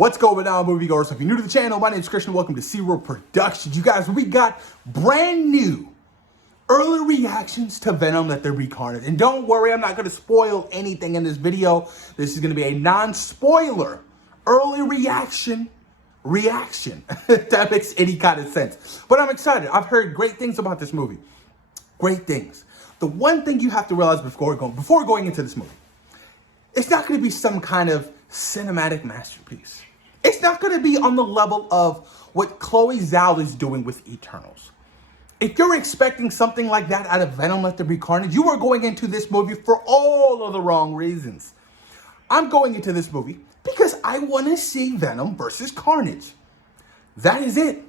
What's going on, moviegoers? So if you're new to the channel, my name is Christian. Welcome to SeaWorld Productions. You guys, we got brand new early reactions to Venom: Let There Be Carnage. And don't worry, I'm not going to spoil anything in this video. This is going to be a non-spoiler early reaction. If that makes any kind of sense. But I'm excited. I've heard great things about this movie. Great things. The one thing you have to realize before going into this movie, it's not going to be some kind of cinematic masterpiece. It's not going to be on the level of what Chloe Zhao is doing with Eternals. If you're expecting something like that out of Venom: Let There Be Carnage, you are going into this movie for all of the wrong reasons. I'm going into this movie because I want to see Venom versus Carnage. That is it.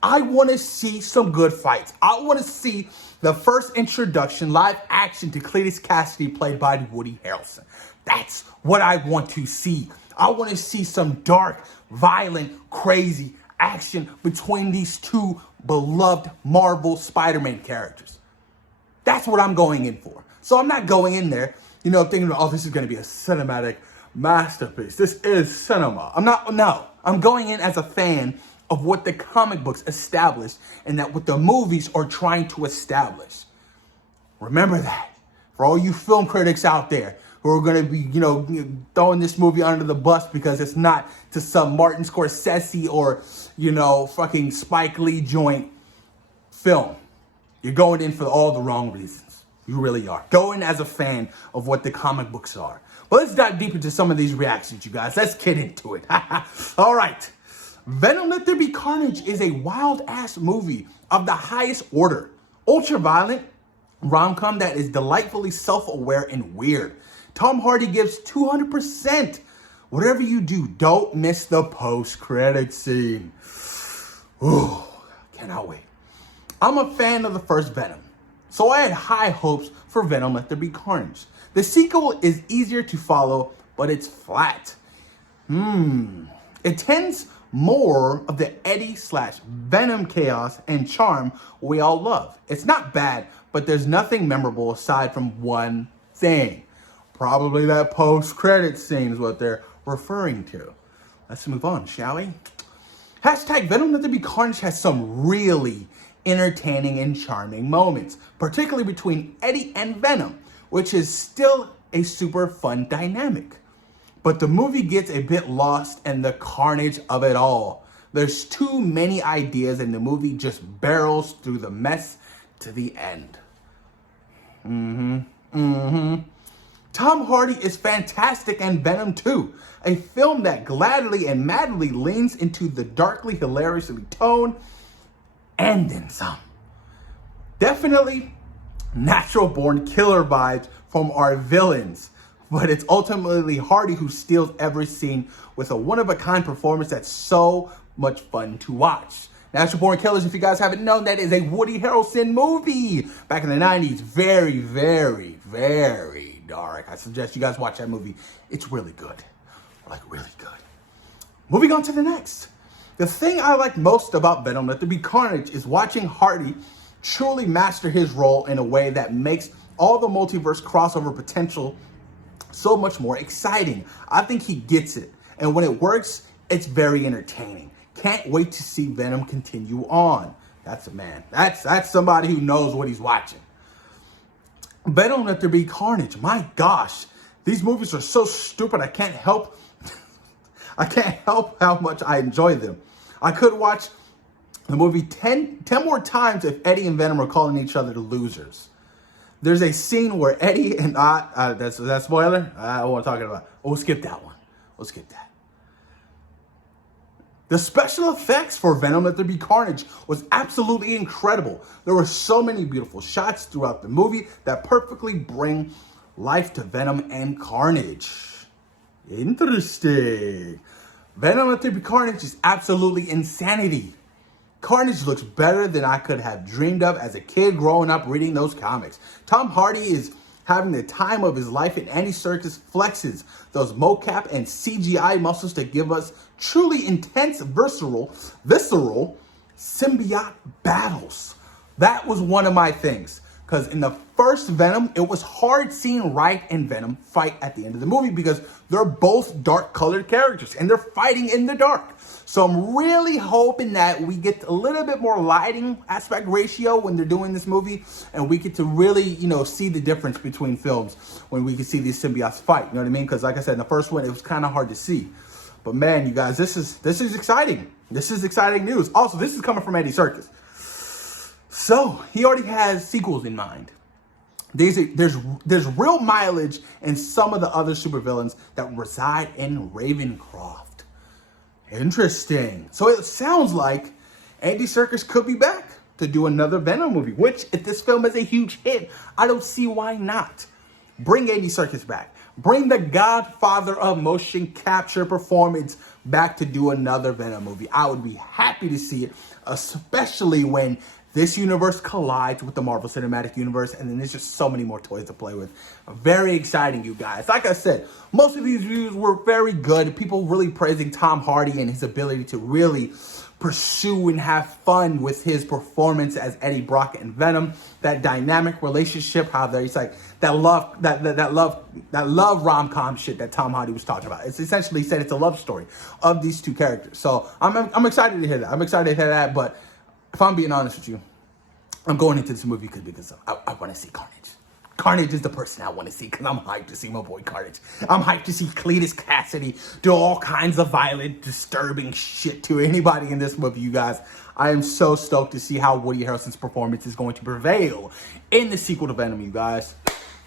I want to see some good fights. I want to see the first introduction, live action, to Cletus Cassidy, played by Woody Harrelson. That's what I want to see. I want to see some dark, violent, crazy action between these two beloved Marvel Spider-Man characters. That's what I'm going in for. So I'm not going in there, thinking, oh, this is going to be a cinematic masterpiece. This is cinema. I'm going in as a fan of what the comic books established and that what the movies are trying to establish. Remember that. For all you film critics out there who are going to be, throwing this movie under the bus because it's not to some Martin Scorsese or, fucking Spike Lee joint film. You're going in for all the wrong reasons. You really are. Going as a fan of what the comic books are. But let's dive deep into some of these reactions, you guys. Let's get into it. All right. Venom: Let There Be Carnage is a wild-ass movie of the highest order. Ultra-violent rom-com that is delightfully self-aware and weird. Tom Hardy gives 200%. Whatever you do, don't miss the post-credit scene. Ooh, cannot wait. I'm a fan of the first Venom, so I had high hopes for Venom: Let There Be Carnage. The sequel is easier to follow, but it's flat. It tends more of the Eddie/Venom chaos and charm we all love. It's not bad, but there's nothing memorable aside from one thing. Probably that post-credit scene is what they're referring to. Let's move on, shall we? Hashtag Venom: Let There Be Carnage has some really entertaining and charming moments, particularly between Eddie and Venom, which is still a super fun dynamic. But the movie gets a bit lost in the carnage of it all. There's too many ideas and the movie just barrels through the mess to the end. Tom Hardy is fantastic in Venom 2, a film that gladly and madly leans into the darkly hilariously tone and then some. Definitely natural born killer vibes from our villains. But it's ultimately Hardy who steals every scene with a one-of-a-kind performance that's so much fun to watch. Natural Born Killers, if you guys haven't known, that is a Woody Harrelson movie back in the 90s. Very, very, very dark. I suggest you guys watch that movie. It's really good. Like, really good. Moving on to the next. The thing I like most about Venom: Let There Be Carnage is watching Hardy truly master his role in a way that makes all the multiverse crossover potential so much more exciting. I think he gets it. And when it works, it's very entertaining. Can't wait to see Venom continue on. That's a man. That's somebody who knows what he's watching. Venom: Let There Be Carnage. My gosh. These movies are so stupid. I can't help how much I enjoy them. I could watch the movie 10 more times if Eddie and Venom are calling each other the losers. There's a scene where Eddie and that's that spoiler? I don't want to talk about. We'll skip that one. We'll skip that. The special effects for Venom: Let There Be Carnage was absolutely incredible. There were so many beautiful shots throughout the movie that perfectly bring life to Venom and Carnage. Interesting. Venom: Let There Be Carnage is absolutely insanity. Carnage looks better than I could have dreamed of as a kid growing up reading those comics. Tom Hardy is having the time of his life, and Andy Serkis flexes those mocap and CGI muscles to give us truly intense, visceral symbiote battles. That was one of my things. Because in the first Venom, it was hard seeing Wright and Venom fight at the end of the movie because they're both dark-colored characters and they're fighting in the dark. So I'm really hoping that we get a little bit more lighting aspect ratio when they're doing this movie, and we get to really, you know, see the difference between films when we can see these symbiotes fight. You know what I mean? Because like I said, in the first one, it was kind of hard to see. But man, you guys, this is exciting. This is exciting news. Also, this is coming from Andy Serkis. So he already has sequels in mind. There's real mileage in some of the other supervillains that reside in Ravencroft. Interesting. So it sounds like Andy Serkis could be back to do another Venom movie, which if this film is a huge hit, I don't see why not. Bring Andy Serkis back. Bring the godfather of motion capture performance back to do another Venom movie. I would be happy to see it, especially when this universe collides with the Marvel Cinematic Universe, and then there's just so many more toys to play with. Very exciting, you guys. Like I said, most of these reviews were very good. People really praising Tom Hardy and his ability to really pursue and have fun with his performance as Eddie Brock and Venom. That dynamic relationship, how there's like that love rom-com shit that Tom Hardy was talking about. It's essentially said it's a love story of these two characters. So I'm excited to hear that. I'm excited to hear that, but if I'm being honest with you, I'm going into this movie because I want to see Carnage. Carnage is the person I want to see because I'm hyped to see my boy Carnage. I'm hyped to see Cletus Cassidy do all kinds of violent, disturbing shit to anybody in this movie, you guys. I am so stoked to see how Woody Harrelson's performance is going to prevail in the sequel to Venom, you guys.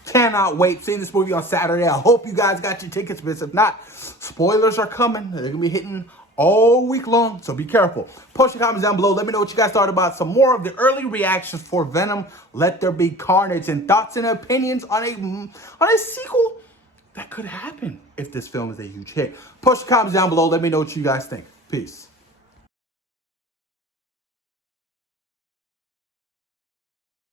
Cannot wait. Seeing this movie on Saturday. I hope you guys got your tickets, but if not, spoilers are coming. They're going to be hitting all week long, so be careful. Post your comments down below. Let me know what you guys thought about some more of the early reactions for Venom, Let There Be Carnage, and thoughts and opinions on a sequel that could happen if this film is a huge hit. Post your comments down below. Let me know what you guys think. Peace.